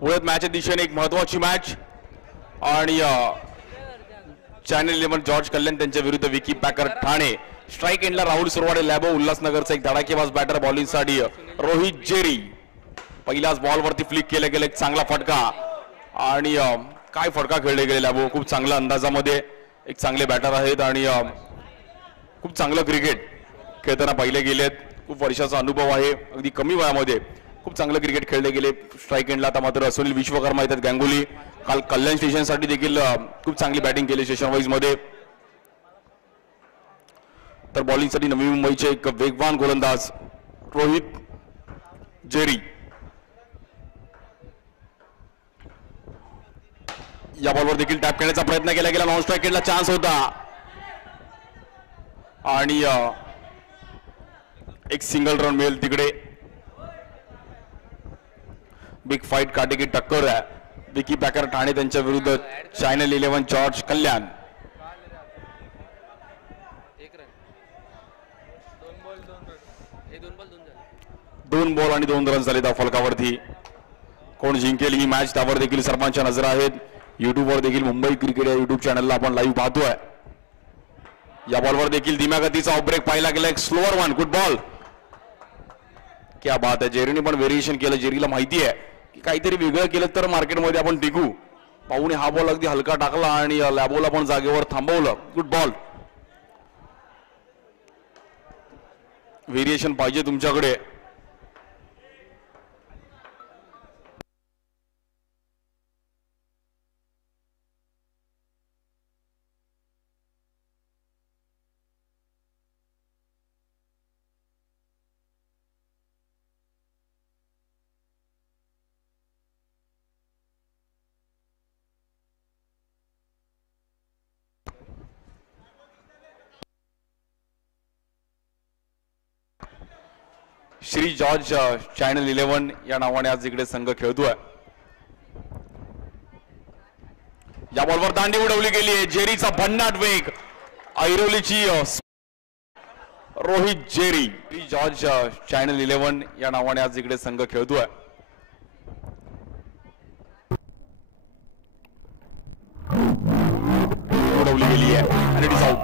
पुढे मॅचच्या दिशेने एक महत्वाची मॅच आणि चॅनल 11 जॉर्ज कल्याण त्यांच्या विरुद्ध विकी पॅकर ठाणे. स्ट्राइक एंडला राहुल सुरवाडे लॅबो उल्हासनगरचा एक धडाकेबाज बॅटर बॉलिंगसाठी रोहित जेरी. पहिल्याच बॉलवरती फ्लिक केले गेले एक चांगला फटका आणि काय फटका खेळले गेले लॅबो. खूप चांगल्या अंदाजामध्ये एक चांगले बॅटर आहेत आणि खूप चांगलं क्रिकेट खेळताना पाहिले गेलेत. खूप वर्षाचा अनुभव आहे. अगदी कमी वयामध्ये खूप चांगलं क्रिकेट खेळले गेले. स्ट्राइक एंडला आता मात्र सुनील विश्वकर्मा येतात गांगुली. काल कल्याण स्टेशनसाठी देखील खूप चांगली बॅटिंग केली स्टेशन वाईज मध्ये. तर बॉलिंगसाठी नवी मुंबईचे एक वेगवान गोलंदाज रोहित जेरी. या बॉलवर देखील टॅप करण्याचा प्रयत्न केला गेला. नॉन स्ट्राइक एंडला चान्स होता आणि एक सिंगल रन मिळेल तिकडे. बिग फाईट काटेकी टक्कर आहे विकी पॅकर ठाणे त्यांच्या विरुद्ध चॅनल 11 जॉर्ज कल्याण. दोन बॉल आणि 2 रन झाले त्या फलकावरती. कोण जिंकेल ही मॅच त्यावर देखील सर्वांच्या नजरा आहेत. युट्यूबवर देखील मुंबई क्रिकेट या युट्यूब चॅनलला आपण लाईव्ह पाहतोय. या बॉलवर देखील धीम्या गतीचा ऑफ ब्रेक पाहिला गेला. एक स्लोअर वन. Good ball. क्या बात आहे. जेरीने पण व्हेरिएशन केलं. जेरीला माहिती आहे की काहीतरी वेगळं केलं तर मार्केटमध्ये आपण टिकू. पाहुणे हा बॉल अगदी हलका टाकला आणि लॅबोला पण जागेवर थांबवलं. Good ball. व्हेरिएशन पाहिजे तुमच्याकडे. श्री जॉर्ज चॅनल 11 या नावाने आज इकडे संघ खेळतोय. या बॉलवर दांडी उडवली गेली आहे. जेरीचा भन्नाट वेग. ऐरोलीची Rohit Jerry. Shri George channel 11 या नावाने आज इकडे संघ खेळतोय. उडवली गेली आहे आणि it is out.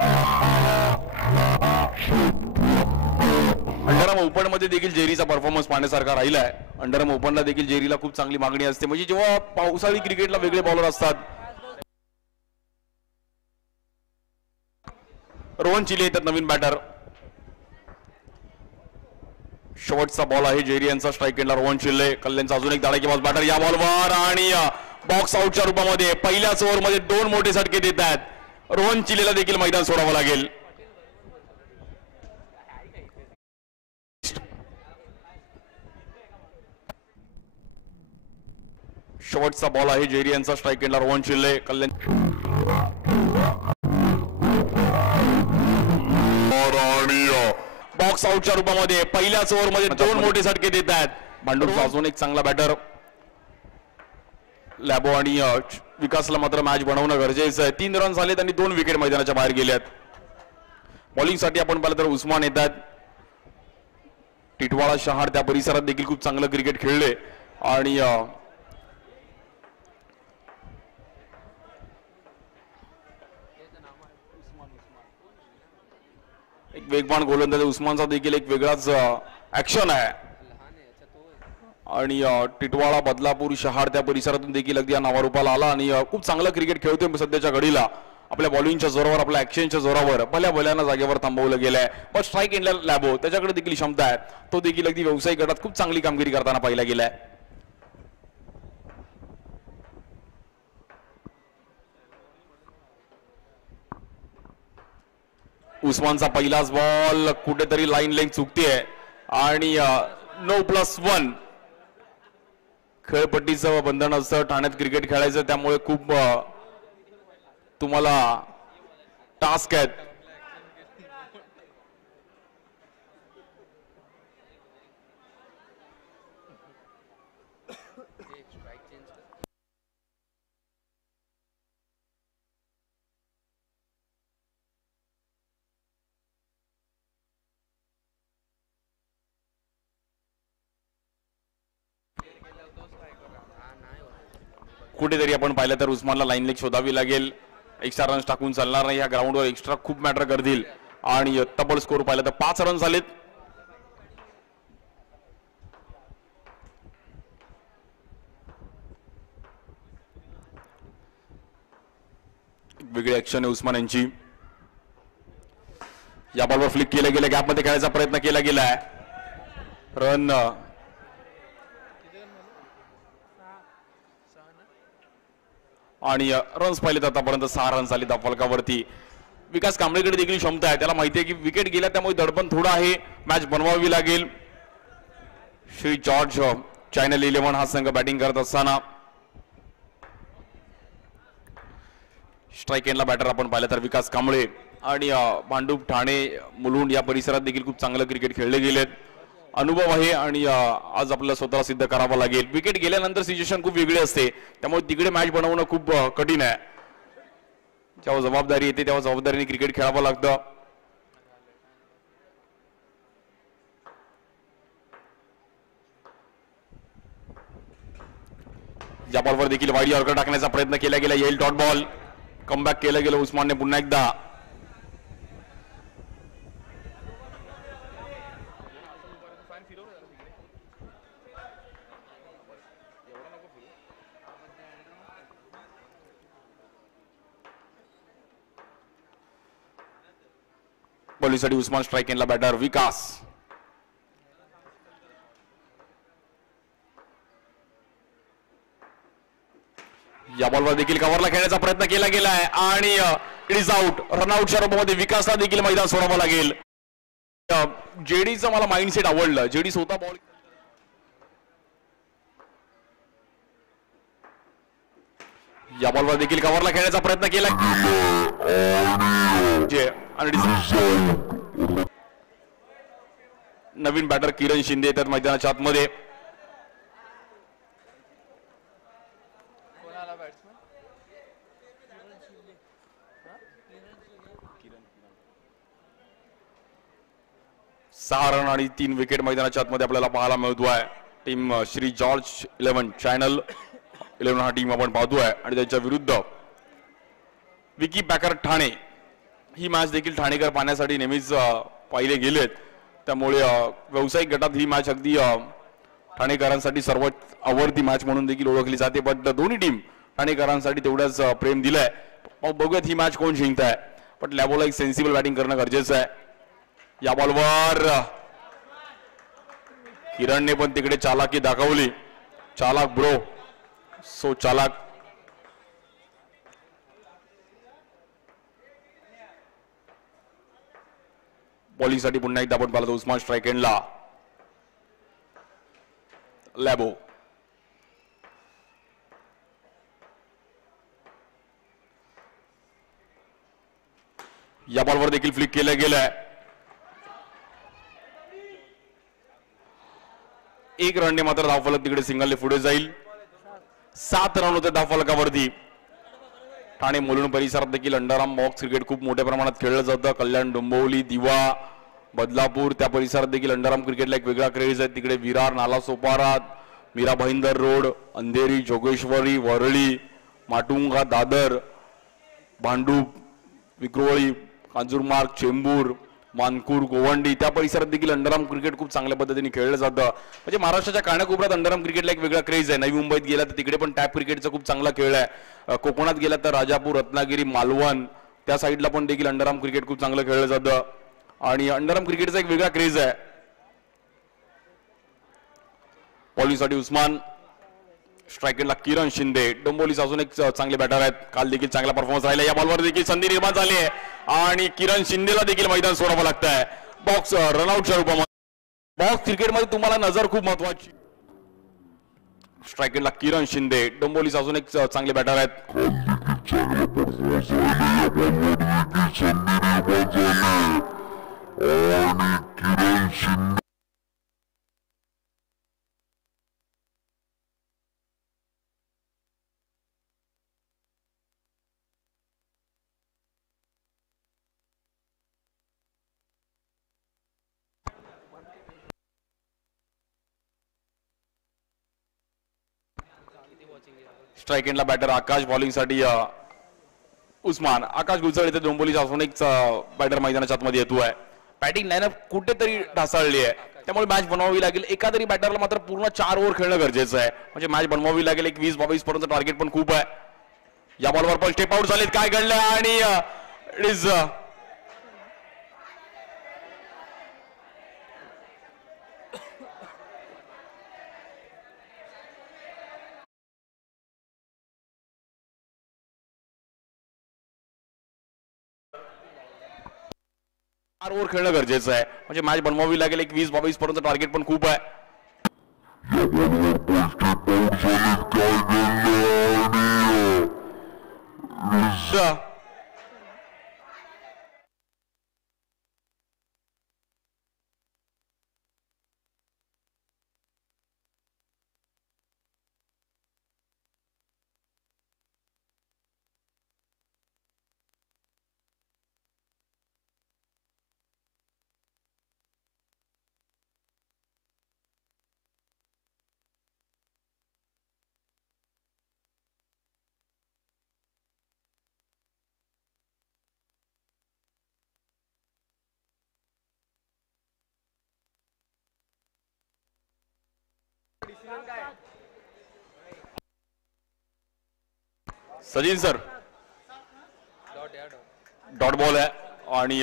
Underarm open मध्ये देखील जेरीचा परफॉर्मन्स पाहण्यासारखा राहिला आहे. अंडरआर्म ओपनला देखील जेरीला खूप चांगली मागणी असते. म्हणजे जेव्हा पावसाळी क्रिकेटला वेगळे बॉलर असतात. रोहन चिले येतात नवीन बॅटर. शेवटचा बॉल आहे जेरी यांचा स्ट्राइक एंडला. रोहन चिल्ले कल्याणचा अजून एक धडाकेबाज बॅटर या बॉलवर आणि बॉक्स आउटच्या रूपामध्ये पहिल्याच ओव्हरमध्ये 2 मोठे झटके देत आहेत. रोहन चिलेला देखील मैदान सोडावं लागेल. शेवटचा बॉल आहे जेरी यांचा स्ट्राइक एंडला. रोहन चिल्ले कल्याण बॉक्स आउटच्या रूपामध्ये पहिल्याच ओव्हरमध्ये 2 मोठे झटके देत आहेत. भांडूरचा अजून एक चांगला बॅटर लॅबो आणि विकासला मात्र मॅच बनवणं गरजेचं आहे. 3 रन झाले. त्यांनी 2 विकेट मैदानाच्या बाहेर गेल्यात. बॉलिंगसाठी आपण पाहिलं तर उस्मान येतात. टिटवाळा शहार त्या परिसरात देखील खूप चांगलं क्रिकेट खेळले आणि एक वेगवान गोलंदाज उस्मानचा देखील एक वेगळाच ऍक्शन आहे आणि टिटवाळा बदलापूर शहार त्या परिसरातून देखील अगदी नावारूपाला आला आणि खूप चांगलं क्रिकेट खेळतोय सध्याच्या घडीला. आपल्या बॉलिंगच्या जोरावर आपल्या ऍक्शनच्या जोरावर भल्या जागेवर थांबवलं गेलंय. पण स्ट्राइक एंडला लॅबो त्याच्याकडे देखील क्षमता आहे. तो देखील अगदी व्यावसायिक गटात खूप चांगली कामगिरी करताना पाहिला गेलाय. उस्मानचा पहिलाच बॉल कुठेतरी लाईन लेंथ चुकतेय आणि 9+1 खेळपट्टीचं बंधन असतं. ठाण्यात क्रिकेट खेळायचं त्यामुळे खूप तुम्हाला टास्क आहेत. कुठेतरी आपण पाहिलं तर उस्मानला लाईन लेग शोधावी लागेल. एक्स्ट्रा रन्स टाकून चालणार नाही. या ग्राउंडवर एक्स्ट्रा खूप मॅटर करतील आणि तब्बल स्कोर पाहिलं तर 5 रन झालेत. वेगळी ऍक्शन आहे उस्मान यांची. या बॉलवर फ्लिक केलं गेलं, गॅपमध्ये खेळायचा प्रयत्न केला गेलाय. रन आणि रन्स पाहिले तर आतापर्यंत 6 रन झाले त्या फलकावरती. विकास कांबळेकडे देखील क्षमता आहे. त्याला माहिती आहे की विकेट गेल्या त्यामुळे दडपण थोडं आहे. मॅच बनवावी लागेल. श्री जॉर्ज चॅनल 11 हा संघ बॅटिंग करत असताना स्ट्राईक एंडला बॅटर आपण पाहिलं तर विकास कांबळे आणि भांडूप ठाणे मुलुंड या परिसरात देखील खूप चांगलं क्रिकेट खेळले गेलेत. अनुभव आहे आणि आज आपल्याला स्वतःला सिद्ध करावं लागेल. विकेट गेल्यानंतर सिच्युएशन खूप वेगळी असते त्यामुळे तिकडे मॅच बनवणं खूप कठीण आहे. जेव्हा जबाबदारी येते तेव्हा जबाबदारीने क्रिकेट खेळावं लागतं. या बॉलवर देखील वाईड यॉर्कर टाकण्याचा प्रयत्न केला गेला. येईल डॉट बॉल. कमबॅक केलं गेलं उस्मानने पुन्हा एकदा. बॉलिंगसाठी उस्मान स्ट्राईक एंडला बॅटर विकास. या बॉलवर देखील कव्हरला खेळण्याचा प्रयत्न केला गेलाय आणि इट इज आउट. रनआउटच्या रूपामध्ये विकासला देखील मैदान सोडावं लागेल. जेडीचं मला माइंडसेट आवडलं. जेडी स्वतः बॉल या बॉलवर देखील कव्हरला खेळण्याचा प्रयत्न केला. नवीन बॅटर किरण शिंदे येतात मैदानाच्या आतमध्ये. सहा रन आणि 3 विकेट मैदानाच्या आतमध्ये आपल्याला पाहायला मिळतोय. टीम श्री जॉर्ज 11 चॅनल 11 हा टीम आपण पाहतोय आणि त्यांच्या विरुद्ध विकी पॅकर ठाणे. ही मॅच देखील ठाणेकर पाहण्यासाठी नेहमीच पाहिले गेलेत त्यामुळे व्यावसायिक गटात ही मॅच अगदी ठाणेकरांसाठी सर्वात आवडती मॅच म्हणून देखील ओळखली जाते. पण दोन्ही टीम ठाणेकरांसाठी तेवढंच प्रेम दिलंय. मग बघूयात ही मॅच कोण जिंकताय. पण लॅबोला एक सेन्सिबल बॅटिंग करणं गरजेचं आहे. या बॉलवर किरणने पण तिकडे चालाकी दाखवली. चालाक ब्रो सो चालाक. बॉलिंगसाठी पुन्हा एकदा आपण पाहिलं उस्मान स्ट्राईक एंडला. लॅबो या बॉलवर देखील फ्लिक केलं गेलंय. 1 रनने मात्र धावफलक तिकडे सिंगलने पुढे जाईल. 7 रन होते धावफलकावरती. ठाणे मुलुंड परिसरात देखील अंडरआर्म बॉक्स क्रिकेट खूप मोठ्या प्रमाणात खेळलं जातं. कल्याण डोंबिवली दिवा बदलापूर त्या परिसरात देखील अंडरआर्म क्रिकेटला एक वेगळा क्रेज आहे. तिकडे विरार नालासोपारा मीरा भाईंदर रोड अंधेरी जोगेश्वरी वरळी माटुंगा दादर भांडूप विक्रोळी कांजूरमार्ग चेंबूर मानकूर गोवंडी त्या परिसरात देखील अंडरआर्म क्रिकेट खूप चांगल्या पद्धतीने खेळलं जातं. म्हणजे महाराष्ट्राच्या कानाकोपऱ्यात अंडरआर्म क्रिकेटला एक वेगळा क्रेज आहे. नवी मुंबईत गेला तर तिकडे पण टॅप क्रिकेटचा खूप चांगला खेळ आहे. कोकणात गेला तर राजापूर रत्नागिरी मालवण त्या साईडला पण देखील अंडरआर्म क्रिकेट खूप चांगलं खेळलं जातं आणि अंडरआर्म क्रिकेटचा एक वेगळा क्रेज आहे. बॉलिंगसाठी उस्मान स्ट्रायकरला किरण शिंदे. डोंबिवलीचा अजून एक चांगले बॅटर आहेत. काल देखील चांगला परफॉर्मन्स राहिला. या बॉलवर देखील संधी निर्माण झाली आहे आणि किरण शिंदेला देखील मैदान सोडावं लागतंय. बॉक्स रनआउटच्या रूपामध्ये. बॉक्स क्रिकेटमध्ये तुम्हाला नजर खूप महत्वाची. स्ट्रायकरला किरण शिंदे. डोंबिवलीचा अजून एक चांगले बॅटर आहेत. स्ट्राईक एंडला बॅटर आकाश, बॉलिंगसाठी उस्मान. आकाश गुलसळ इथे डोंबोलीचा असून एक बॅटर मैदानाच्या आतमध्ये येतोय. बॅटिंग लाईनअप कुठेतरी ढासळली आहे, त्यामुळे मॅच बनवावी लागेल. एखादरी बॅटरला मात्र पूर्ण 4 ओव्हर खेळणं गरजेचं आहे, म्हणजे मॅच बनवावी लागेल. एक 20-22 पर्यंत टार्गेट पण खूप आहे. या बॉलवर पण स्टेप आउट झालेत, काय घडलं आणि इट इज 4 ओव्हर खेळणं गरजेचं आहे, म्हणजे मॅच बनवावी लागेल. एक 20-22 पर्यंत टार्गेट पण खूप आहे. सचिन सर डॉट बॉल आहे आणि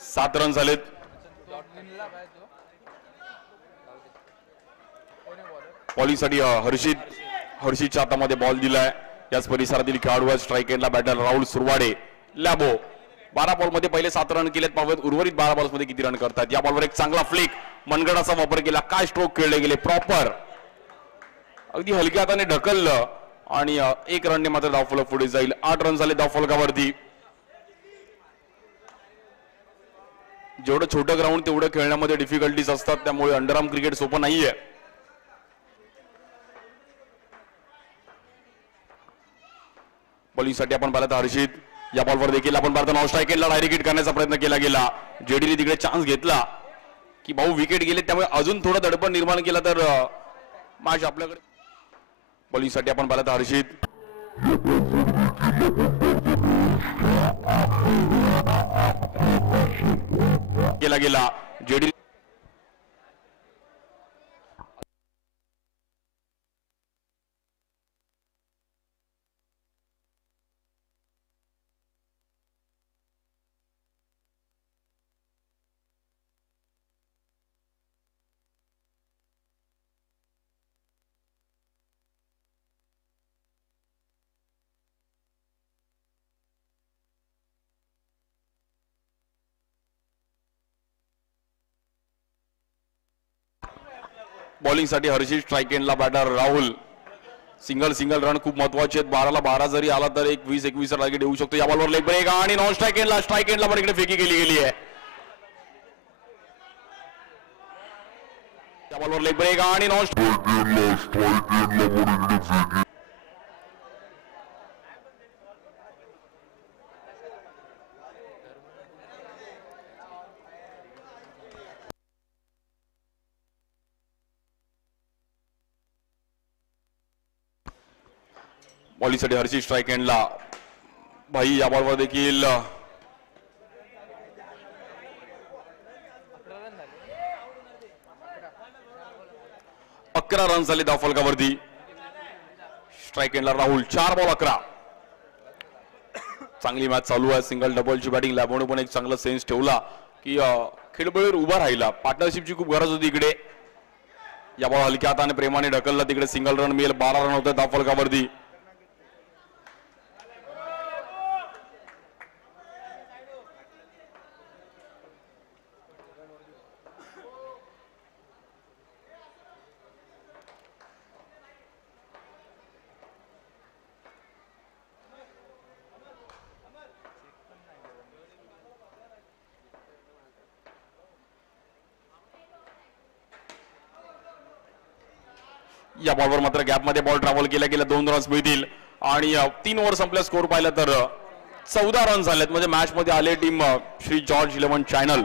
7 रन झालेत. बॉलिंगसाठी हर्षितच्या हातामध्ये बॉल दिलाय. याच परिसरातील खेळाडू आहे स्ट्राईक एंडला बॅटर राहुल सुरवाडे लॅबो. 12 बॉलमध्ये पहिले 7 रन केलेत. पाहूयात उर्वरित 12 बॉल्समध्ये किती रन करतात. या बॉलवर एक चांगला फ्लिक, मनगडाचा वापर केला. काय स्ट्रोक खेळले गेले प्रॉपर, अगदी हलक्या हाताने ढकललं आणि 1 रनने मात्र धावफलक पुढे जाईल. 8 रन झाले धावफलकावरती. जेवढं छोटं ग्राउंड तेवढं खेळण्यामध्ये डिफिकल्टीज असतात, त्यामुळे अंडरआर्म क्रिकेट सोपं नाहीये. बॉलिंगसाठी आपण पाहिलं तर हर्षित. या बॉलवर देखील आपण पाहतो नॉन स्ट्राईक एंडला डायरेक्ट हिट करण्याचा प्रयत्न केला गेला. जेडीने तिकडे चान्स घेतला की भाऊ विकेट गेले, त्यामुळे अजून थोडं दडपण निर्माण केला तर मॅच आपल्याकडे. बॉलिंगसाठी आपण पाहिलं तर हर्षित. केला गेला. जेडी बॉलिंगसाठी हर्षित, स्ट्राईक एंडला बॅटर राहुल. सिंगल रन खूप महत्वाचे आहेत. 12 ला 12 जरी आला तर एक 20-21 टार्गेट येऊ शकतो. या बॉलवर लेग ब्रेक आणि नॉन स्ट्राईक एंडला पण इकडे फेकी गेली आहे. या बॉलवर लेग ब्रेक आणि नॉन बॉलिंगसाठी हर्षित स्ट्राईक एंडला भाई. या बॉलवर देखील 11 रन झाले धावफलकावरती. स्ट्राईक एंडला राहुल. 4 बॉल 11. चांगली मॅच चालू आहे. Single डबलची batting. लॅबोने पण एक चांगला सेन्स ठेवला की खेळबळीवर उभा राहिला. पार्टनरशिपची खूप गरज होती इकडे. या बॉल हलक्या हाताने प्रेमाने ढकलला. तिकडे सिंगल रन मिळेल. 12 रन होते धावफलकावरती. या बॉलवर मात्र गॅपमध्ये बॉल ट्रॅव्हल केला गेला 2 रन्स मिळतील आणि 3 ओव्हर संपल्या स्कोर पाहिला तर 14 रन झालेत म्हणजे मॅच मध्ये आले team Shri George 11 channel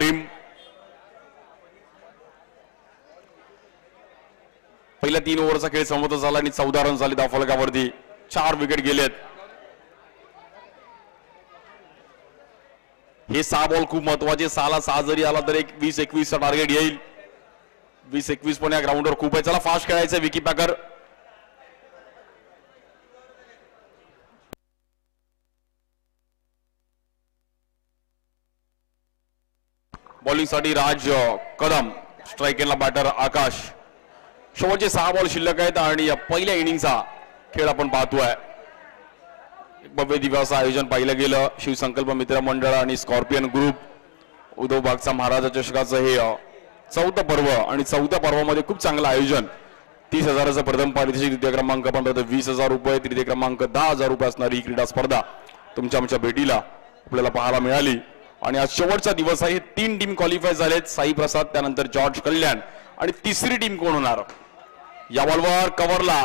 team पहिल्या 3 ओव्हरचा खेळ समाप्त झाला आणि 14 रन झाले धावफलकावरती 4 विकेट गेलेत. हे 6 बॉल खूप महत्वाचे 6 ला 6 जरी आला तर एक 20-21 चा टार्गेट येईल. 20-21 पण या ग्राउंडवर खूप आहे. चला फास्ट खेळायचं विकी पॅकर बॉलिंग साठी राज कदम स्ट्राईक बॅटर आकाश. शेवटचे 6 बॉल शिल्लक आहेत आणि पहिल्या इनिंगचा खेळ आपण पाहतोय. भव्य दिवसाचं आयोजन पाहिलं गेलं शिवसंकल्प मित्र मंडळ आणि स्कॉर्पियन ग्रुप उद्धव बागचा महाराज चषकाचं हे 4थं पर्व आणि 4थ्या पर्वामध्ये खूप चांगलं आयोजन. 30,000चं प्रथम पारितोषिक, द्वितीय क्रमांक पण 20,000 रुपये, तृतीय क्रमांक 10,000 रुपये असणारी ही क्रीडा स्पर्धा तुमच्या आमच्या भेटीला आपल्याला पाहायला मिळाली. आणि आज शेवटचा दिवस आहे. 3 टीम क्वालिफाय झालेत. साई प्रसाद त्यानंतर जॉर्ज कल्याण आणि तिसरी टीम कोण होणार. या बॉलवर कव्हरला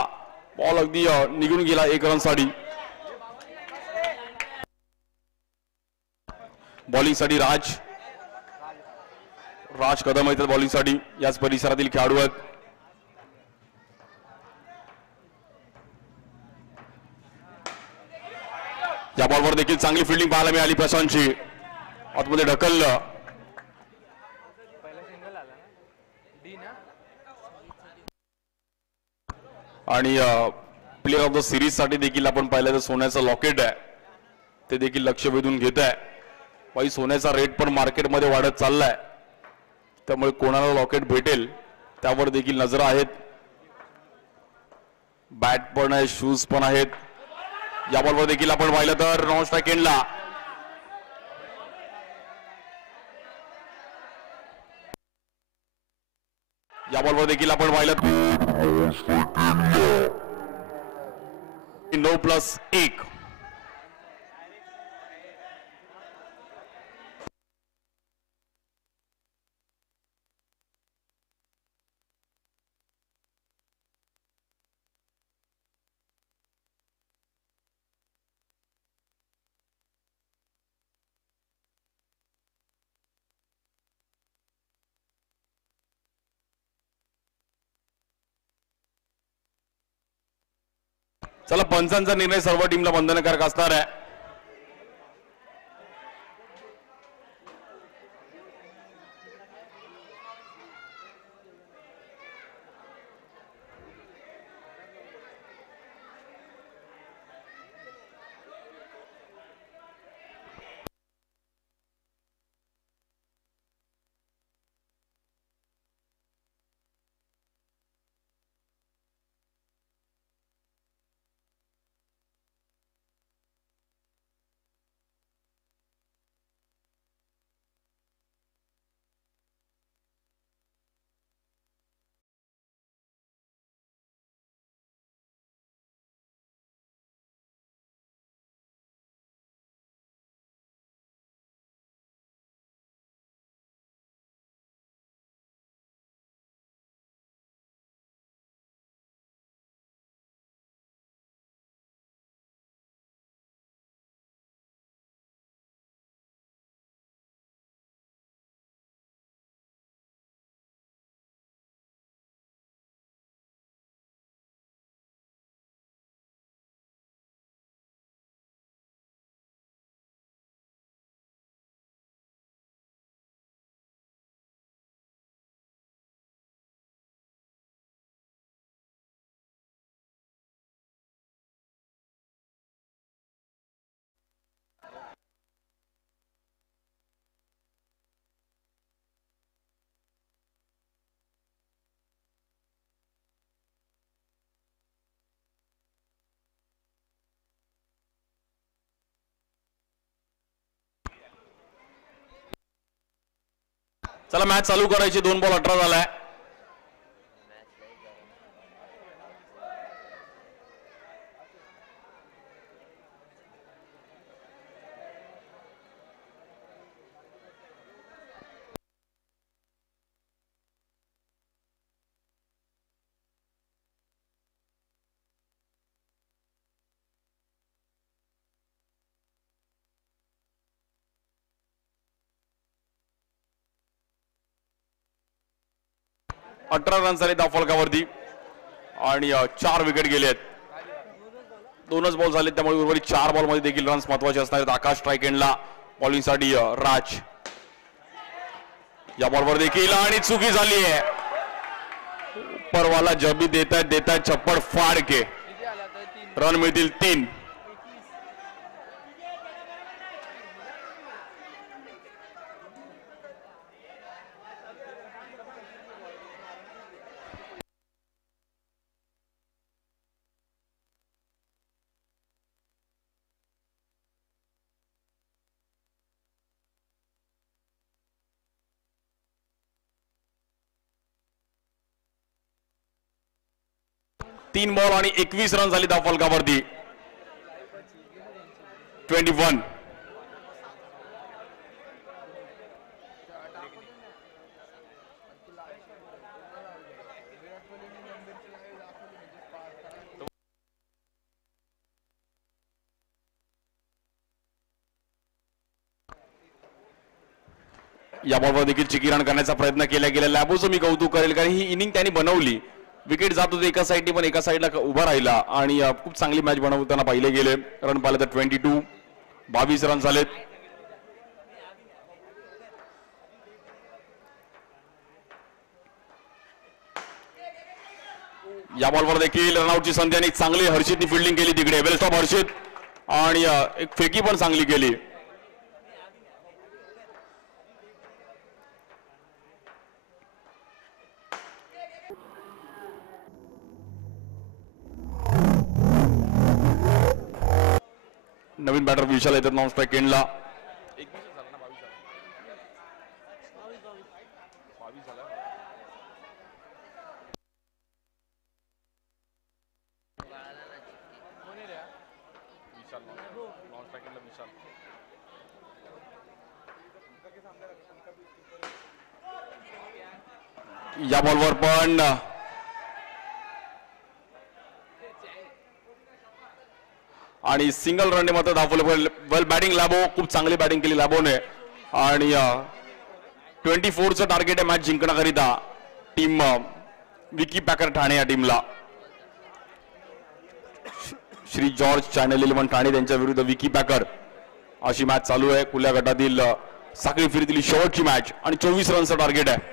बॉल अगदी निघून गेला 1 रनसाठी. बॉलिंग साठी राज कदम येतात बॉलिंग साठी. याच परिसरातील खेळाडू आहेत. या बॉलवर देखील चांगली फिल्डिंग पाहायला मिळाली प्रशांतची. आतमध्ये ढकललं आणि प्लेअर ऑफ द सिरीज साठी देखील आपण पाहिलं तर सोन्याचं लॉकेट आहे ते देखील लक्ष वेधून घेत आहे. बाई सोन्याचा रेट पण मार्केटमध्ये वाढत चाललाय त्यामुळे कोणाला लॉकेट भेटेल त्यावर देखील नजर आहेत. बॅट पण आहे शूज पण आहेत. या बॉलवर देखील आपण पाहिलं तर नॉन स्ट्राईक एंडला या बॉलवर देखील आपण पाहिलं 9+1. चला पंचांचा निर्णय सर्व टीमला बंधनकारक असणार आहे. चला मॅच चालू करायची. 2 बॉल 18 झालाय. 18 रन झाले धाव फलकावरती आणि 4 विकेट गेलेत. 2च बॉल झाले त्यामुळे उर्वरित 4 बॉल मध्ये देखील रन्स महत्वाचे असणार आहेत. आकाश स्ट्राईक एंडला बॉलिंगसाठी राज. या बॉलवर देखील आणि चुकी झाली आहे. परवाला जबी देतात छप्पड फाड़ के रन मिळतील 3. तीन बॉल आणि 21 रन झाली धाव फलकावरती. 21. या बॉलवर देखील चिकी रन करण्याचा प्रयत्न केला गेला. लॅबोचं मी कौतुक करेल कारण ही इनिंग त्यांनी बनवली. विकेट जात होते एका साईडने पण एका साईडला उभा राहिला आणि खूप चांगली मॅच बनवताना पाहिले गेले. रन पाहिले तर 22. 22 रन झालेत. या बॉलवर देखील रनआउटची संधी आणि चांगली हर्षितनी फिल्डिंग केली तिकडे. वेल स्टॉप हर्षित आणि एक फेकी पण चांगली केली. नवीन बॅटर विशाल येतात नॉन स्ट्राईक एंडला. या बॉलवर पण आणि सिंगल रनने मात्र धावले. वेल बॅटिंग लॅबो. खूप चांगली बॅटिंग केली लॅबोने आणि 24चं टार्गेट आहे मॅच जिंकण्याकरिता टीम विकी पॅकर ठाणे या टीमला. श्री जॉर्ज चॅनल 11 ठाणे त्यांच्या विरुद्ध विकी पॅकर अशी मॅच चालू आहे. खुल्या गटातील साखळी फेरीतील शेवटची मॅच आणि 24 रनचं टार्गेट आहे.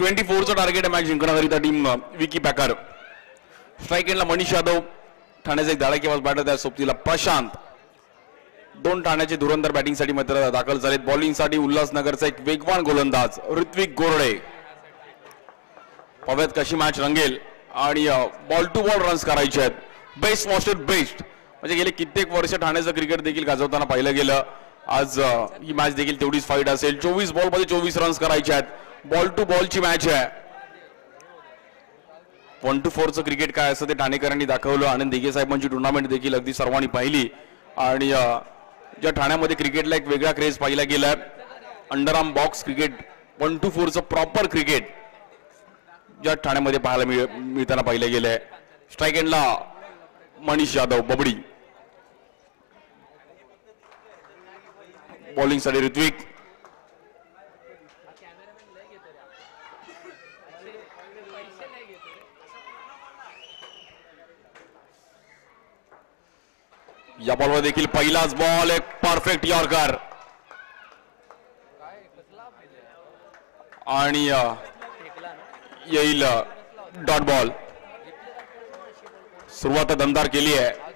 24चं टार्गेट आहे मॅच जिंकण्याकरिता टीम विकी पॅकर. स्ट्राईक एंडला मनीष यादव, ठाण्याचा एक धडाकेबाज बॅटर, त्या सोबतीला प्रशांत. दोन ठाण्याचे धुरंधर बॅटिंगसाठी मात्र दाखल झालेत. बॉलिंगसाठी उल्हासनगरचा एक वेगवान गोलंदाज ऋत्विक गोरडे. पाहूयात कशी मॅच रंगेल आणि बॉल टू बॉल रन्स करायचे आहेत. बेस्ट वॉस्टेड बेस्ट म्हणजे गेले कित्येक वर्ष ठाण्याचं क्रिकेट देखील गाजवताना पाहिलं गेलं. आज ही मॅच देखील तेवढीच फाईट असेल. 24 बॉलमध्ये 24 रन्स करायचे आहेत. बॉल टू बॉलची मॅच आहे. 1 to 4चं क्रिकेट काय असं ते ठाणेकरांनी दाखवलं. आनंद दिघे साहेबांची टुर्नामेंट देखील अगदी सर्वांनी पाहिली आणि ज्या ठाण्यामध्ये क्रिकेटला एक वेगळा क्रेज पाहिला गेलाय. अंडरआर्म बॉक्स क्रिकेट 1 to 4चं प्रॉपर क्रिकेट ज्या ठाण्यामध्ये पाहायला मिळताना पाहिलं गेलंय. स्ट्राईक एंडला मनीष यादव बबडी, बॉलिंगसाठी ऋत्विक. या बॉलवर देखील पहिलाच बॉल, एक परफेक्ट यॉर्कर आणि येईल डॉट बॉल. सुरुवात दमदार केली आहे.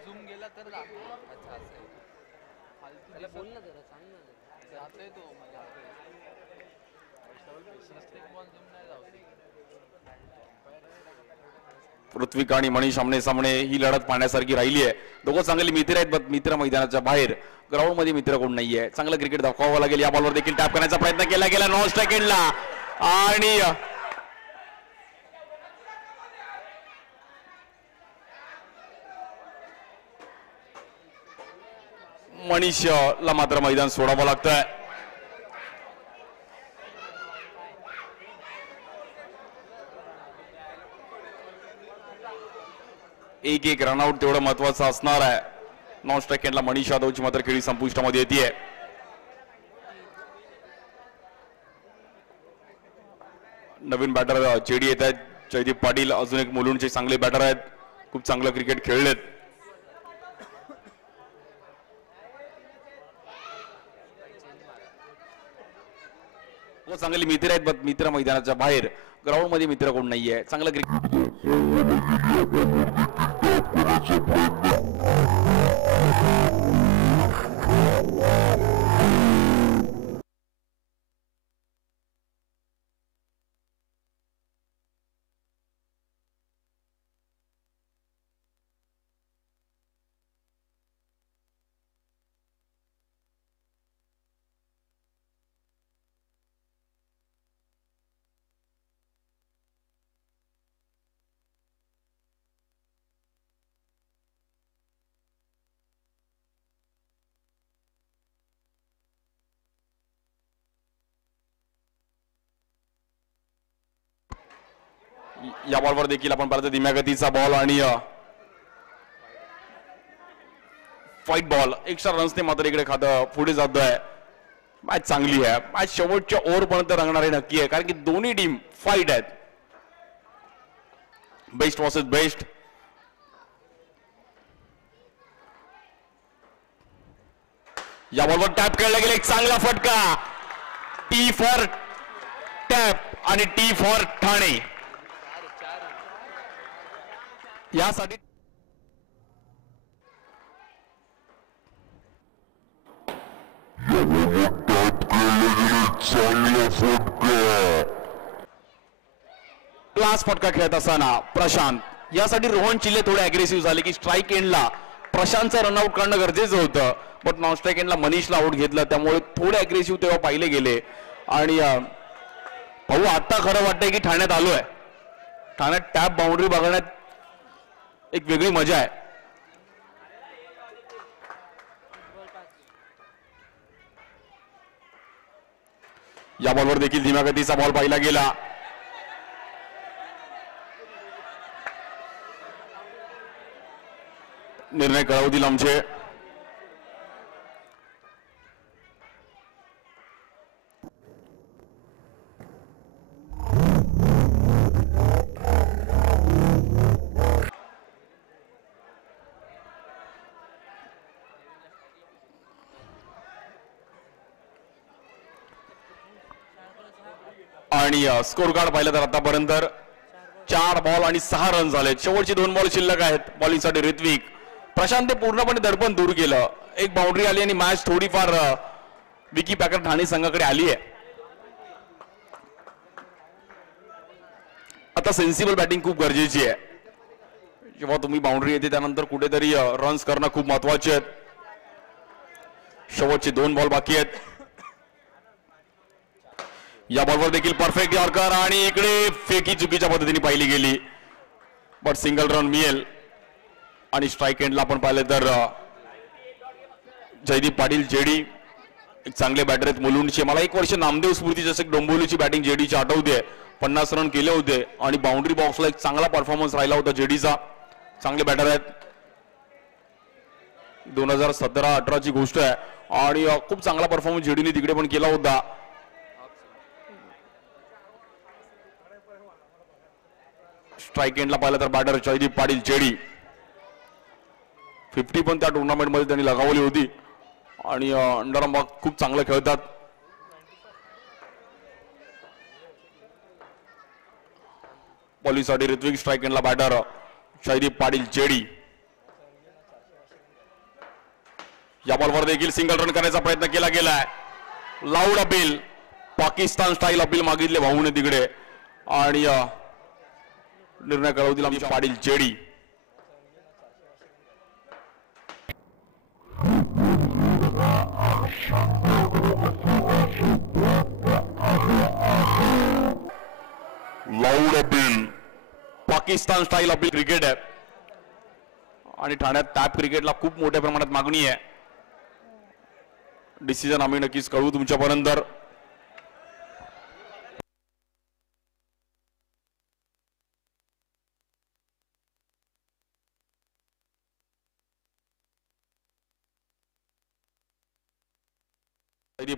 ऋत्विक आणि मनीष आमने सामने ही लढत पाहण्यासारखी राहिली आहे. दोघं चांगले मित्र आहेत. मित्र मैदानाच्या बाहेर ग्राउंड मध्ये मित्र कोण नाहीये. चांगलं क्रिकेट दाखवावं लागेल. या बॉलवर देखील टॅप करण्याचा प्रयत्न केला गेला नॉन स्ट्राईक एंडला आणि मनीषला मात्र मैदान सोडावं लागतंय. एक रनआउट तेवढं महत्वाचं असणार आहे. नॉन स्ट्राईक एंडला मनीष यादवची मात्र खेळी संपुष्टामध्ये येते. नवीन बॅटर चेडी येत आहेत. जयदीप पाटील अजून एक मुलुंडचे चांगले बॅटर आहेत. खूप चांगलं क्रिकेट खेळलेत. चांगले मित्र आहेत. मित्र मैदानाच्या बाहेर ग्राउंड मध्ये मित्र कोण नाहीये. चांगलं क्रिकेट या बॉलवर देखील आपण पाहतो धीम्या गतीचा बॉल आणि फाईट बॉल. एक्स्ट्रा रन्सने मात्र इकडे खातं पुढे जातोय. मॅच चांगली आहे. मॅच शेवटच्या ओव्हर पर्यंत रंगणारी नक्की आहे कारण की दोन्ही टीम फाईट आहेत. Best versus best. या बॉलवर टॅप खेळला गेला. एक चांगला फटका. टी फॉर टॅप आणि टी फॉर ठाणे यासाठी क्लास फटका खेळत असताना प्रशांत. यासाठी रोहन चिल्ले थोडे अग्रेसिव्ह झाले की स्ट्राईक एंडला प्रशांतचा रनआउट करणं गरजेचं होतं. बट नॉन स्ट्राईक एंडला मनीषला आउट घेतलं त्यामुळे थोडे अग्रेसिव्ह तेव्हा पाहिले गेले. आणि भाऊ आता खरं वाटतंय की ठाण्यात आलोय. ठाण्यात टॅप बाउंड्री बघण्यात एक वेगळी मजा आहे. या बॉलवर देखील धीम्या गतीचा बॉल पाहिला गेला. निर्णय कळवतील आमचे. आणि स्कोर कार्ड पाहिलं तर आतापर्यंत 4 बॉल आणि 6 रन झालेत. शेवटची 2 बॉल शिल्लक आहेत बॉलिंगसाठी ऋत्विक. प्रशांतने पूर्णपणे दडपण दूर केलं. एक बाउंड्री आली आणि मॅच थोडीफार विकी पॅकर ठाणे संघाकडे आली आहे. आता सेन्सिबल बॅटिंग खूप गरजेची आहे. जेव्हा तुम्ही बाउंड्री येते त्यानंतर कुठेतरी रन्स करणं खूप महत्वाचे आहेत. शेवटचे 2 बॉल बाकी आहेत. या बॉलवर देखील परफेक्ट यॉर्कर आणि इकडे फेकी चुकीच्या पद्धतीने पाहिली गेली, बट सिंगल रन मिळेल. आणि स्ट्राईक एंडला आपण पाहिलं तर जयदीप पाटील जेडी एक चांगले बॅटर आहेत मुलुंडचे. मला एक वर्ष नामदेव स्मृती जसं डोंबिवलीची बॅटिंग जेडीची आठवते. 50 रन केले होते आणि बाउंड्री बॉक्सला एक चांगला परफॉर्मन्स राहिला होता जेडीचा. चांगले बॅटर आहेत. 2017-18 ची गोष्ट आहे आणि खूप चांगला परफॉर्मन्स जेडीने तिकडे पण केला होता. स्ट्राईक एंडला पाहिलं तर बॅटर जयदीप पाटील जेडी. 50 पण त्या टुर्नामेंट मध्ये त्यांनी लगावली होती आणि अंडर खूप चांगलं खेळतात. बॉलिंगसाठी ऋत्विक. स्ट्राईक एंडला बॅटर जयदीप पाटील जेडी. या बॉलवर देखील सिंगल रन करण्याचा प्रयत्न केला गेलाय. Loud appeal, Pakistan style appeal मागितले भाऊने तिकडे आणि निर्णय कळवतील आमचे Patil JD. Loud appeal, Pakistan style appeal cricket आहे आणि ठाण्यात टॅप क्रिकेटला खूप मोठ्या प्रमाणात मागणी आहे. डिसिजन आम्ही नक्कीच कळवू तुमच्यापर्यंत.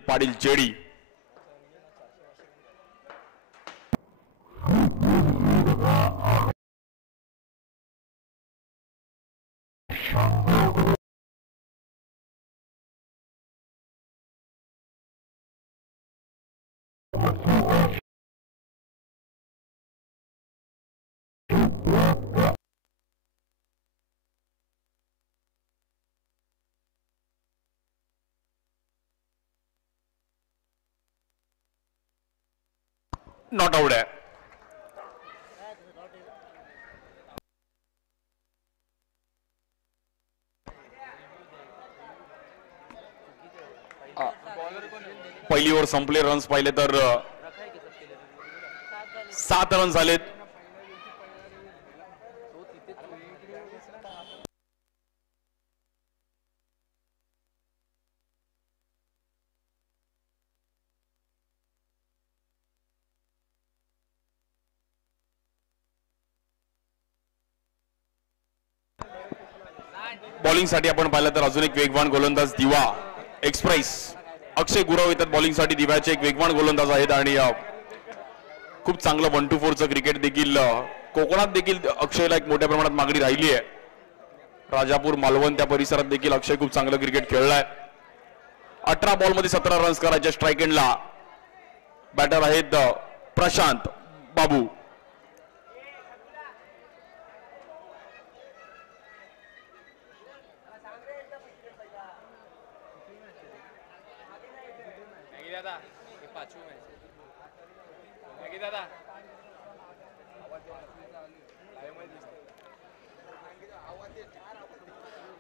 पाटील जेडी. नॉट आउट आहे. पहिली ओव्हर संपले. रन्स पाहिले तर 7 रन झालेत. बॉलिंगसाठी आपण पाहिलं तर अजून एक वेगवान गोलंदाज दिवा एक्सप्रेस अक्षय गुरव येतात बॉलिंगसाठी. दिव्याचे एक वेगवान गोलंदाज आहेत आणि खूप चांगलं 1-4चं क्रिकेट देखील कोकणात देखील अक्षयला एक मोठ्या प्रमाणात मागणी राहिली आहे. राजापूर मालवण त्या परिसरात देखील अक्षय खूप चांगलं क्रिकेट खेळलाय. 18 बॉलमध्ये 17 रन्स करायचे. स्ट्राईक एंडला बॅटर आहेत प्रशांत बाबू.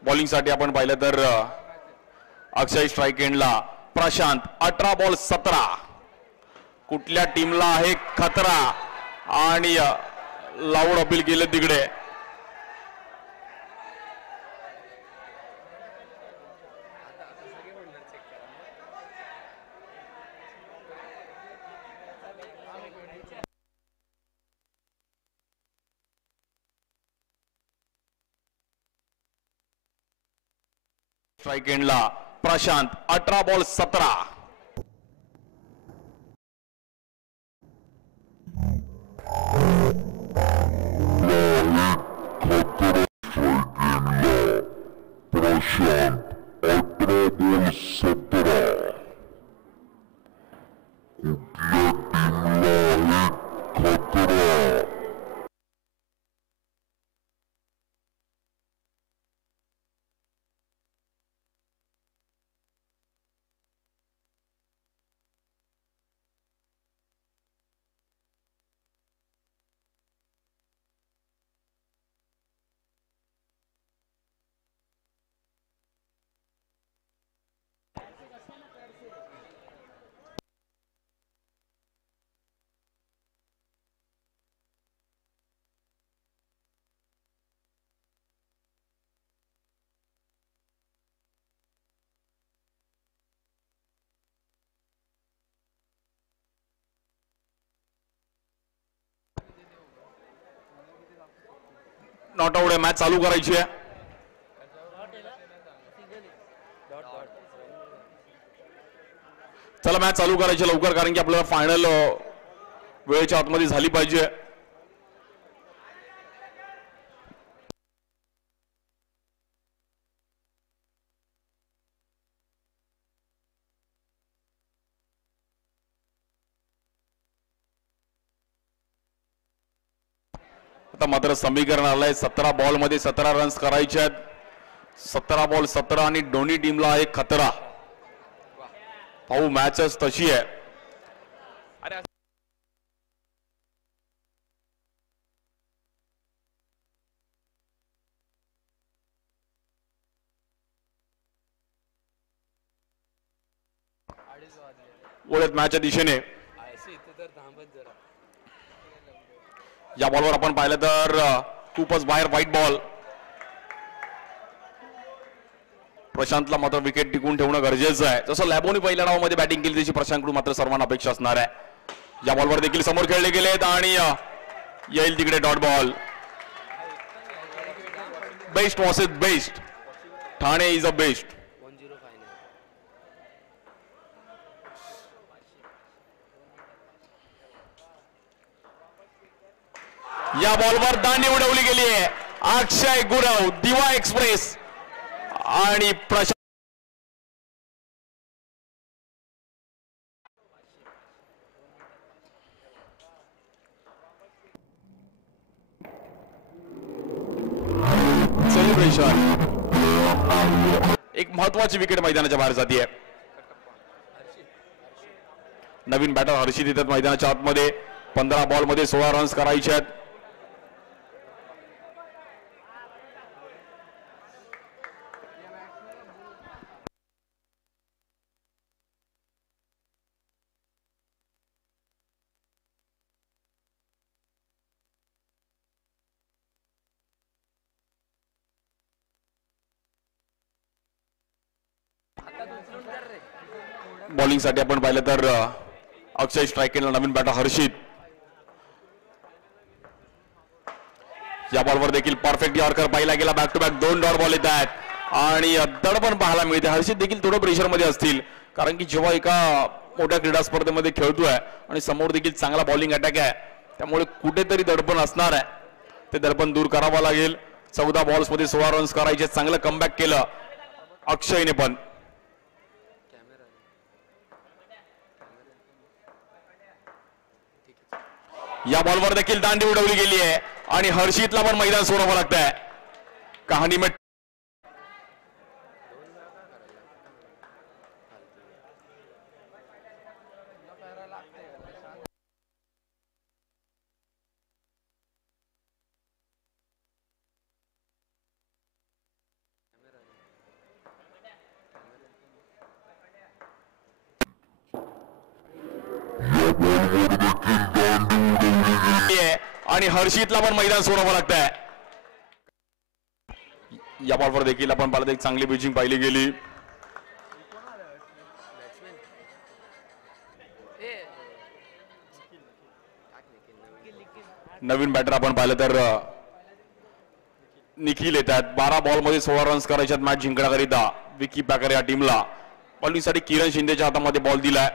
बॉलिंगसाठी आपण पाहिलं तर अक्षय स्ट्राईक एंडला. प्रशांत 18 बॉल 17. कुठल्या टीमला आहे खतरा आणि लाऊड अपील केलं तिकडे. स्ट्राईक एंडला प्रशांत 18 बॉल 17. प्रशांत 18 बॉल 17. कुठल्या टीमला नॉट आउट आहे. मॅच चालू करायची आहे. चला मॅच चालू करायची लवकर, कारण की आपल्याला फायनल वेळेच्या आतमध्ये झाली पाहिजे. आता मात्र समीकरण आलंय. 17 बॉल मध्ये 17 रन्स करायचे आहेत. 17 बॉल 17 आणि दोन्ही टीमला आहे खतरा. पाहू मॅचच तशी आहे. वळत मॅचच्या दिशेने. या बॉलवर आपण पाहिलं तर खूपच बाहेर व्हाईट बॉल. प्रशांतला मात्र विकेट टिकून ठेवणं गरजेचं आहे. जसं लॅबोनी पहिल्या डावामध्ये बॅटिंग केली तशी प्रशांतकडून मात्र सर्वांना अपेक्षा असणार आहे. या बॉलवर देखील समोर खेळले गेलेत आणि येईल तिकडे डॉट बॉल. बेस्ट वॉसेस best. Thane is a best. या बॉलवर दांडी उडवली गेली आहे. अक्षय गुरव, दिवा एक्सप्रेस आणि प्रशांत. सेलिब्रेशन. एक महत्वाची विकेट मैदानाच्या बाहेर जाते. नवीन बॅटर हर्षित येतात मैदानाच्या आतमध्ये. 15 बॉल मध्ये 16 रन्स करायचे आहेत. बॉलिंग साठी आपण पाहिलं तर अक्षय स्ट्राईक केला. नवीन बॅटर हर्षित. या बॉलवर देखील परफेक्ट यॉर्कर पाहिला गेला. Back to back 2 dot ball येत आहेत आणि दडपण पाहायला मिळते. हर्षित देखील थोडं प्रेशर मध्ये असतील, कारण की जेव्हा एका मोठ्या क्रीडा स्पर्धेमध्ये खेळतोय आणि समोर देखील चांगला बॉलिंग अटॅक आहे, त्यामुळे कुठेतरी दडपण असणार आहे. ते दडपण दूर करावं लागेल. 14 बॉल्स मध्ये 16 रन्स करायचे. चांगलं कमबॅक केलं अक्षयने पण. या बॉलवर देखील दांडी उडवली गेली आहे आणि हर्षितला पण मैदान सोडावं लागतंय. कहाणी में आणि हर्षितला पण मैदान सोडावं लागतंय. या बॉलवर देखील आपण पाहिलं एक चांगली पिचिंग पाहिली गेली. नवीन बॅटर आपण पाहिलं तर निखिल येतात. 12 बॉल मध्ये 16 रन्स करायच्यात मॅच जिंकण्याकरिता विकी पॅकर या टीमला. बॉलिंगसाठी किरण शिंदेच्या हातामध्ये बॉल दिलाय.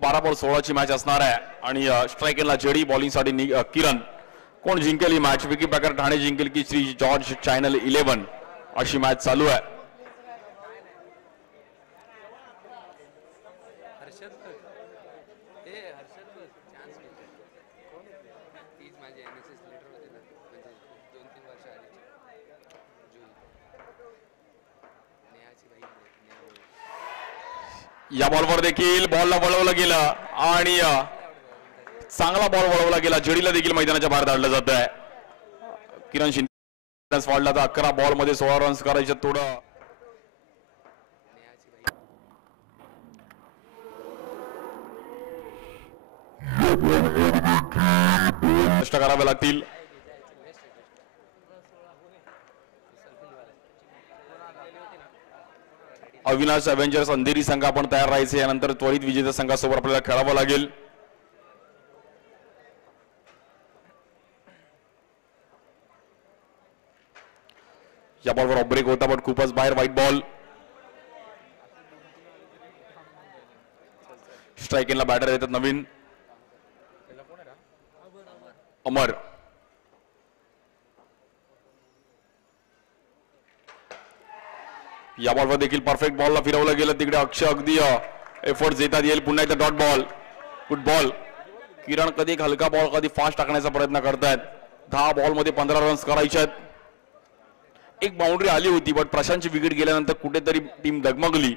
बारा बॉल 16ची मॅच असणार आहे आणि स्ट्राईकला जेडी. बॉलिंग साठी किरण. कोण जिंकेल ही मॅच? विकी पॅकर ठाणे जिंकेल की श्री जॉर्ज चॅनल 11? अशी मॅच चालू आहे. या बॉलवर देखील बॉलला वळवलं गेलं आणि चांगला बॉल वळवला गेला. जेडीला देखील मैदानाच्या बाहेर धाडलं जात आहे. किरण शिंदे वाढला तर 11 बॉल मध्ये 16 रन्स करायचे. थोडं या बॉलवर देखील कष्ट करावे लागतील. अविनाश अव्हेंजर्स अंधेरी संघ आपण तयार राहायचे. यानंतर त्वरित विजेत्या संघासोबत आपल्याला खेळावं लागेल. या बॉलवर ऑफ ब्रेक होता पण खूपच बाहेर. White ball. स्ट्राईक एंडला बॅटर येतात नवीन अमर. या बॉलवर देखील परफेक्ट बॉलला फिरवलं गेलं. तिकडे अक्षय अगदी एफर्ट्स देतात येईल. पुन्हा एकदा dot ball. Good ball. Kiran कधी एक हलका बॉल कधी फास्ट टाकण्याचा प्रयत्न करतायत. 10 बॉलमध्ये 15 रन्स करायचे आहेत. एक बाउंड्री आली होती पण प्रशांतची विकेट गेल्यानंतर कुठेतरी टीम डगमगली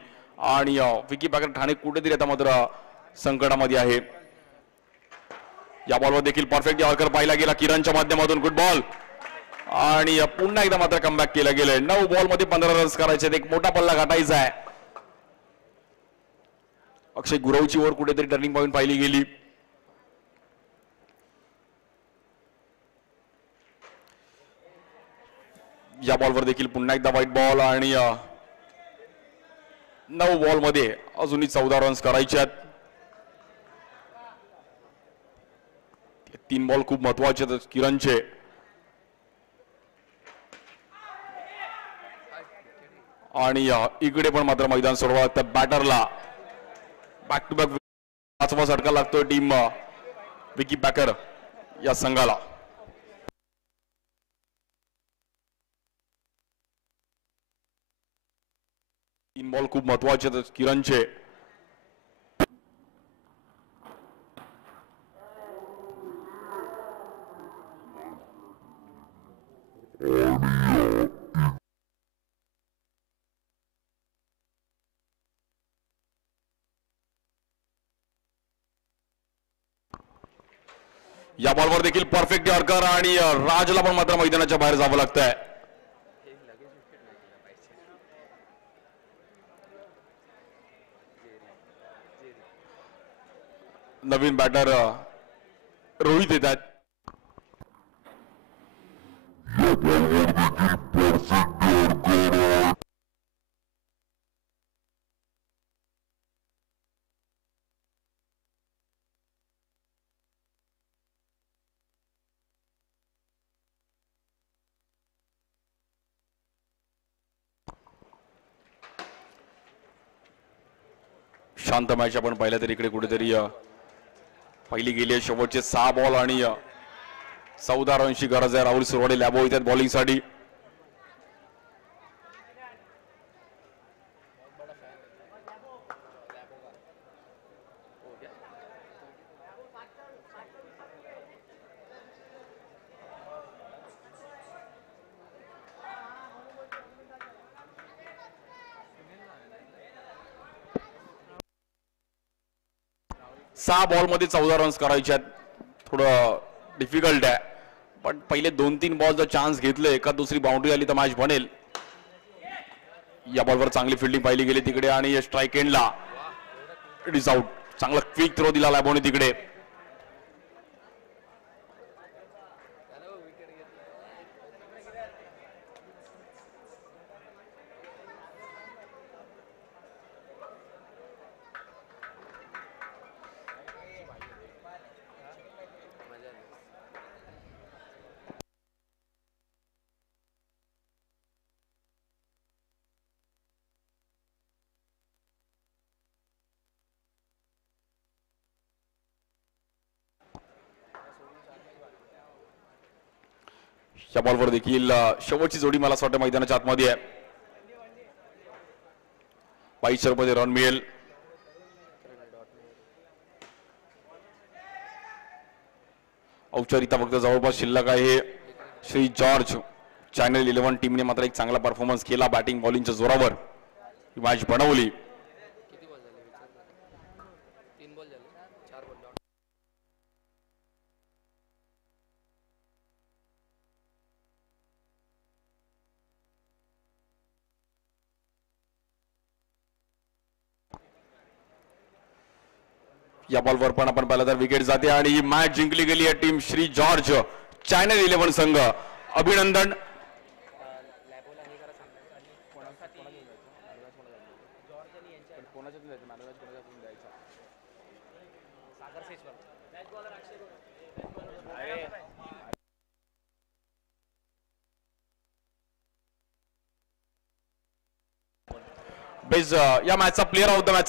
आणि विकी पॅकर ठाणे कुठेतरी आता मात्र संकटामध्ये आहे. या बॉलवर देखील परफेक्ट यॉर्कर पाहिला गेला किरणच्या माध्यमातून. Good ball. आणि पुन्हा एकदा मात्र कमबॅक केलं गेलं. 9 बॉलमध्ये 15 रन्स करायचे. एक मोठा पल्ला गाठायचा आहे. अक्षय गुरवची ओव्हर कुठेतरी टर्निंग पॉइंट पाहिली गेली. या बॉलवर देखील पुन्हा एकदा व्हाईट बॉल आणि 9 बॉलमध्ये अजूनही 14 रन्स करायचे आहेत. 3 बॉल खूप महत्वाचे आहेत किरणचे. आणि इकडे पण मात्र मैदान सोडवा लागतं बॅटरला. बॅक टू बॅक 5वा झटका लागतोय टीम विकी पॅकर या संघाला. तीन बॉल खूप महत्वाचे आहेत किरणचे. या बॉलवर देखील परफेक्ट यॉर्कर आणि राजला पण मात्र मैदानाच्या बाहेर जावं लागतंय. नवीन बॅटर रोहित येतात. शांत मॅच आपण पाहिलं तरी इकडे कुठेतरी पहिली गेली. शेवटचे 6 बॉल आणि 14 रनची गरज आहे. राहुल सुरवाडे लॅबो येतात बॉलिंगसाठी. सहा बॉलमध्ये 14 रन्स करायचे आहेत. थोडं डिफिकल्ट आहे पण पहिले 2-3 बॉल जर चान्स घेतले एका दुसरी बाउंड्री आली तर मॅच बनेल. या बॉलवर चांगली फिल्डिंग पाहिली गेली तिकडे आणि स्ट्राईक एंडला इट इज आउट. चांगला क्विक थ्रो दिला लॅबोने तिकडे. या बॉलवर देखील शेवटची जोडी मला असं वाटतं मैदानाच्या आतमध्ये आहे. 22 मध्ये रन मिळेल. औपचारिकता फक्त जवळपास शिल्लक आहे. श्री जॉर्ज चॅनल 11 टीमने मात्र एक चांगला परफॉर्मन्स केला. बॅटिंग बॉलिंगच्या जोरावर ही मॅच बनवली. या बॉलवर पण आपण पाहिलं तर विकेट जाते आणि ही मॅच जिंकली गेली आहे टीम श्री जॉर्ज चॅनल 11 संघ. अभिनंदन. बेस या मॅचचा प्लेअर ऑफ द मॅच